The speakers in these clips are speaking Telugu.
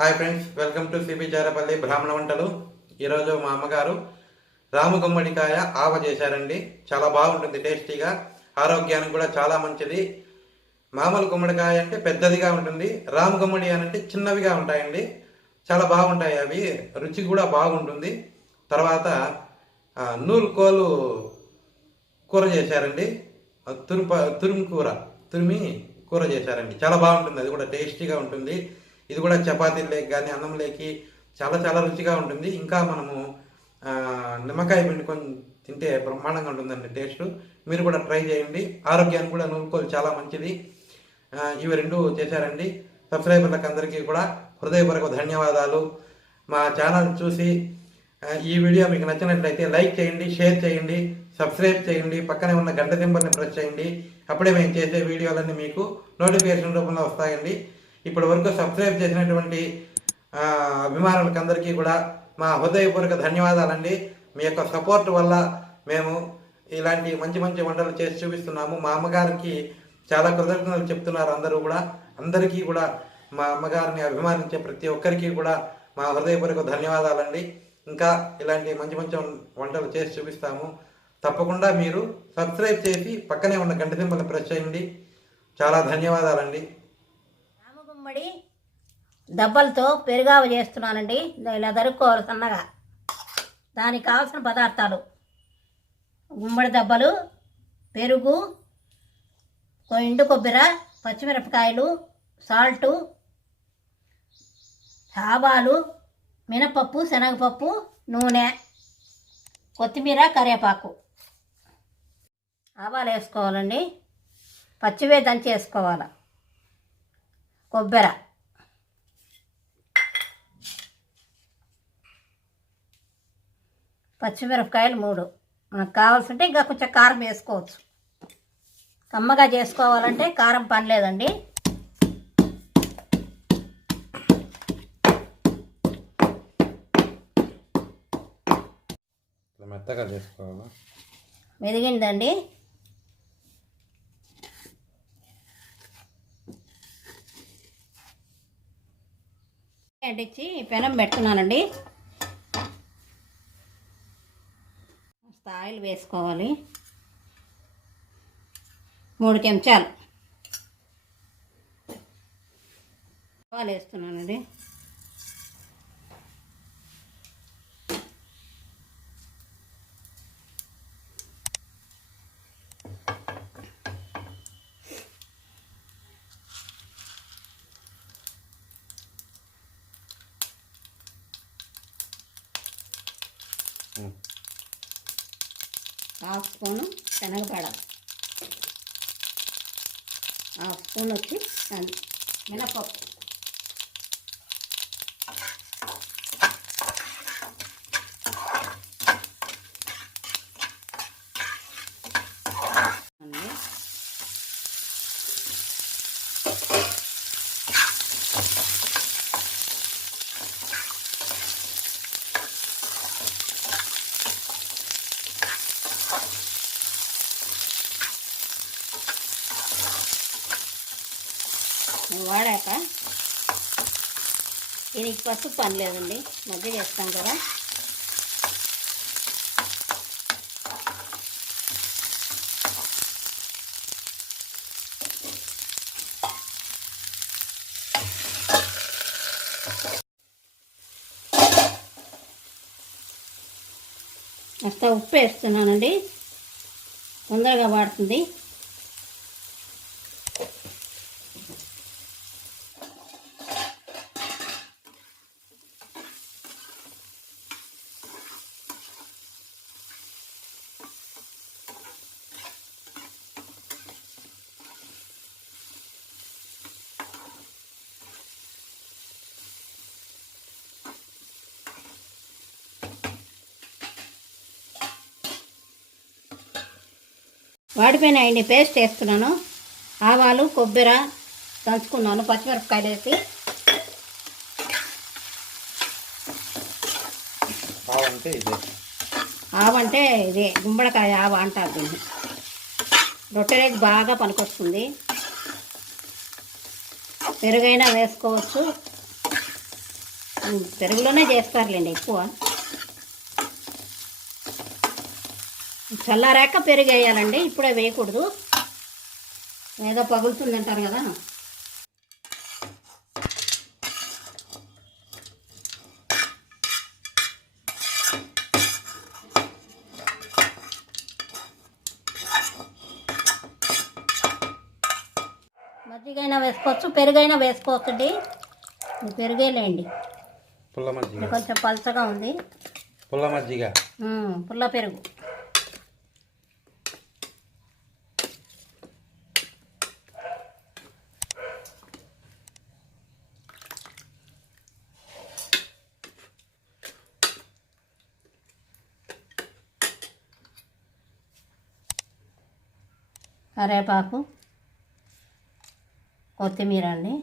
Hi friends, welcome to CB Charapalli బ్రాహ్మణ వంటలు. ఈరోజు మా అమ్మగారు రాము గుమ్మడికాయ ఆవ చేశారండి. చాలా బాగుంటుంది, టేస్టీగా, ఆరోగ్యానికి కూడా చాలా మంచిది. మామూలు గుమ్మడికాయ అంటే పెద్దదిగా ఉంటుంది, రాము గుమ్మడి అని అంటే చిన్నవిగా ఉంటాయండి. చాలా బాగుంటాయి అవి, రుచి కూడా బాగుంటుంది. తర్వాత ఖోల్ కూర చేశారండి. తురుము కూర, తురిమి కూర చేశారండి. చాలా బాగుంటుంది, అది కూడా టేస్టీగా ఉంటుంది. ఇది కూడా చపాతీలేకి కానీ అన్నంలోకి చాలా చాలా రుచిగా ఉంటుంది. ఇంకా మనము నిమ్మకాయ పిండుకొని తింటే బ్రహ్మాండంగా ఉంటుందండి టేస్ట్. మీరు కూడా ట్రై చేయండి, ఆరోగ్యానికి కూడా నూలుకోలు చాలా మంచిది. ఇవి రెండు చేశారండి. సబ్స్క్రైబర్లకు అందరికీ కూడా హృదయపూర్వక ధన్యవాదాలు. మా ఛానల్ చూసి ఈ వీడియో మీకు నచ్చినట్లయితే లైక్ చేయండి, షేర్ చేయండి, సబ్స్క్రైబ్ చేయండి, పక్కనే ఉన్న గంట సింబల్ని ప్రెస్ చేయండి. అప్పుడే మేము చేసే వీడియోలన్నీ మీకు నోటిఫికేషన్ రూపంలో వస్తాయండి. ఇప్పటి వరకు సబ్స్క్రైబ్ చేసినటువంటి అభిమానులకు అందరికీ కూడా మా హృదయపూర్వక ధన్యవాదాలండి. మీ యొక్క సపోర్ట్ వల్ల మేము ఇలాంటి మంచి మంచి వంటలు చేసి చూపిస్తున్నాము. మా అమ్మగారికి చాలా కృతజ్ఞతలు చెప్తున్నారు అందరూ కూడా. అందరికీ కూడా మా అమ్మగారిని అభిమానించే ప్రతి ఒక్కరికి కూడా మా హృదయపూర్వక ధన్యవాదాలండి. ఇంకా ఇలాంటి మంచి మంచి వంటలు చేసి చూపిస్తాము. తప్పకుండా మీరు సబ్స్క్రైబ్ చేసి పక్కనే ఉన్న గంట సింబల్ని ప్రెస్ చేయండి. చాలా ధన్యవాదాలండి. గుమ్మడి దెబ్బలతో పెరుగావ చేస్తున్నానండి. ఇలా దరుక్కోవాలి సన్నగా. దానికి కావాల్సిన పదార్థాలు: గుమ్మడి దెబ్బలు, పెరుగు, ఎండు కొబ్బరి, పచ్చిమిరపకాయలు, సాల్టు, ఆవాలు, మినపప్పు, శనగపప్పు, నూనె, కొత్తిమీర, కరివేపాకు. ఆవాలు వేసుకోవాలండి, పచ్చివే దంచి వేసుకోవాలి, కొబ్బరి, పచ్చిమిరపకాయలు 3. మనకు కావాల్సింటే ఇంకా కొంచెం కారం వేసుకోవచ్చు. కమ్మగా చేసుకోవాలంటే కారం పని లేదండి. మెత్తగా చేసుకోవాలి. మెదిగిందండి. అంటించి పెనం పెట్టుకున్నానండి. ఆయిల్ వేసుకోవాలి, 3 చెంచాలు ఆవాలు వేస్తున్నానండి. హాఫ్ స్పూను శనగపడ, హాఫ్ స్పూన్ వచ్చి మినపప్పు, వాడాక దీనికి పసుపు పని లేదండి, మధ్య చేస్తాం కదా. కాస్త ఉప్పు వేస్తున్నానండి, తొందరగా వాడుతుంది. వాడిపోయినాయండి, పేస్ట్ వేస్తున్నాను. ఆవాలు, కొబ్బరి దంచుకున్నాను, పచ్చిమిరపకాయలు వేసి. ఆవంటే ఇదే గుమ్మడికాయ ఆవ అంటారు దీన్ని. రొట్టెలకు బాగా పనికొస్తుంది. పెరుగైనా వేసుకోవచ్చు, పెరుగులోనే చేస్తారులేండి ఎక్కువ. చల్లారాక పెరుగు వేయాలండి, ఇప్పుడే వేయకూడదు, ఏదో పగులుతుందంటారు కదా. మజ్జిగైనా వేసుకోవచ్చు, పెరుగైనా వేసుకోవచ్చండి. పెరుగేలేండి, పుల్ల మజ్జిగ కొంచెం పలచగా ఉంది. పుల్ల మజ్జిగ, పుల్ల పెరుగు. కరివేపాకు, కొత్తిమీర అండి.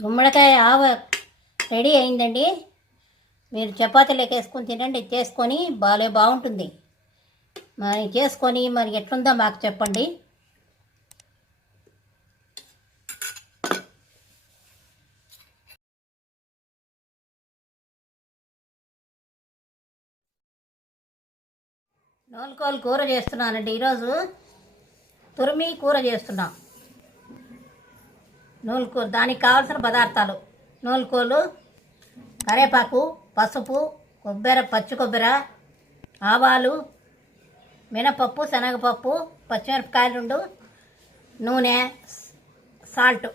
గుమ్మడికాయ ఆవ రెడీ అయిందండి. మీరు చపాతీలోకి వేసుకొని తినండి, చేసుకొని బాగుంటుంది. మరి చేసుకొని మరి ఎట్లుందో మాకు చెప్పండి. నోలుకోలు కూర చేస్తున్నానండి ఈరోజు. తురిమి కూర చేస్తున్నాం. నూలుకోలు, దానికి కావాల్సిన పదార్థాలు: నూలుకోలు, కరివేపాకు, పసుపు, పచ్చి కొబ్బరి, ఆవాలు, మినపప్పు, శనగపప్పు, పచ్చిమిరపకాయలు, నూనె, సాల్ట్.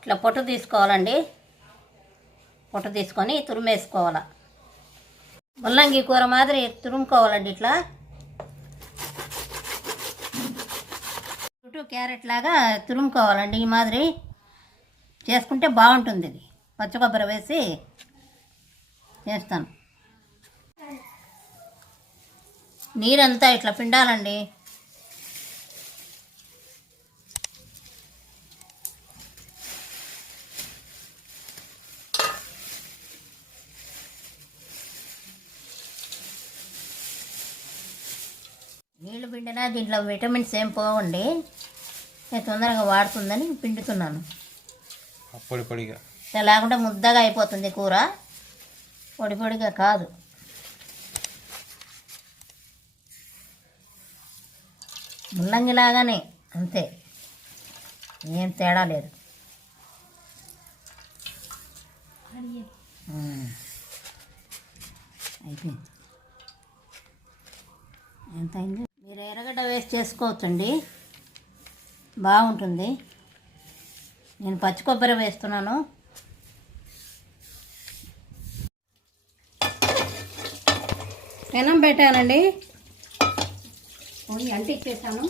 ఇట్లా పొట్టు తీసుకోవాలండి. పొట్టు తీసుకొని తురిమేసుకోవాలి. ముల్లంగి కూర మాదిరి తురుముకోవాలండి. ఇట్లా క్యారెట్ లాగా తురుముకోవాలండి. ఈ మాదిరి చేసుకుంటే బాగుంటుంది. ఇది పచ్చి కొబ్బరి వేసి చేస్తాను. నీరంతా ఇట్లా పిండాలండి. నీళ్ళు పిండినా దీంట్లో విటమిన్స్ ఏం పోవండి, నేను తొందరగా వాడుతుందని పిండుతున్నాను. పొడి పొడిగా లేకుంటే ముద్దగా అయిపోతుంది కూర, పొడి పొడిగా కాదు. ముల్లంగిలాగానే అంతే, ఏం తేడా లేదు. అయిపోయింది. ఎంత అయింది? మీరు ఎర్రగడ్డ వేసి చేసుకోవచ్చండి, బాగుంటుంది. నేను పచ్చి కొబ్బరి వేస్తున్నాను. పెనం పెట్టానండి, అంటించేసాను.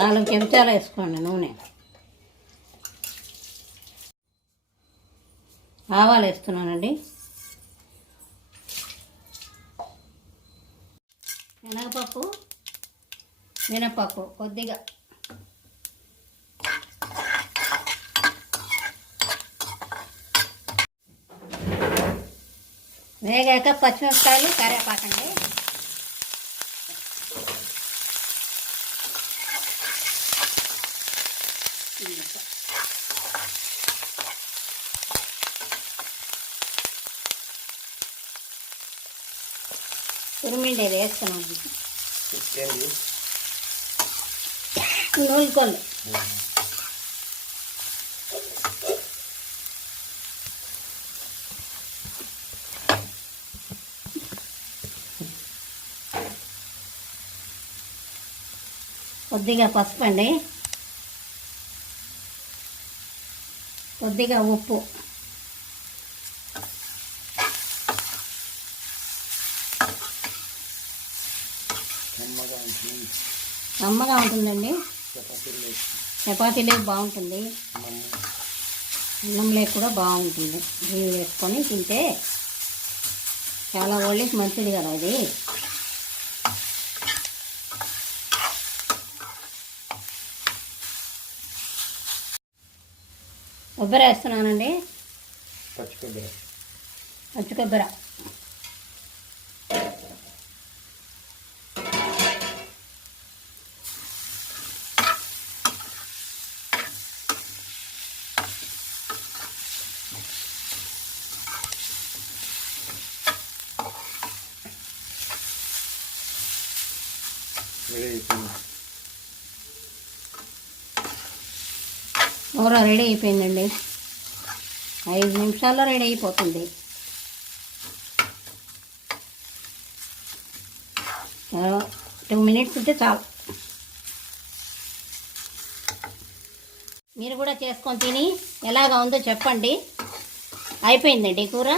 నాలుగు చెంచాలు వేసుకోండి నూనె. ఆవాలు వేస్తున్నానండి. శనగపప్పు, మినపప్పు కొద్దిగా, వేగాక పచ్చిమిరపకాయలు, కరివేపాకండి. తురిమిండేది వేస్తున్నాను. నూలుకోలు కొద్దిగా పసుపు అండి, కొద్దిగా ఉప్పు, అమ్మగా ఉంటుందండి. చపాతీలకు బాగుంటుంది, అన్నంలో కూడా బాగుంటుంది. ఇవి వేసుకొని తింటే చాలా ఒళ్ళకి మంచిది కదా ఇది. కొబ్బరి వేస్తున్నానండి. పచ్చి కొబ్బరి. పచ్చి కొబ్బరి కూర రెడీ అయిపోయిందండి. 5 నిమిషాల్లో రెడీ అయిపోతుంది. 2 మినిట్స్ ఉంటే చాలు. మీరు కూడా చేసుకొని తిని ఎలాగా ఉందో చెప్పండి. అయిపోయిందండి కూర.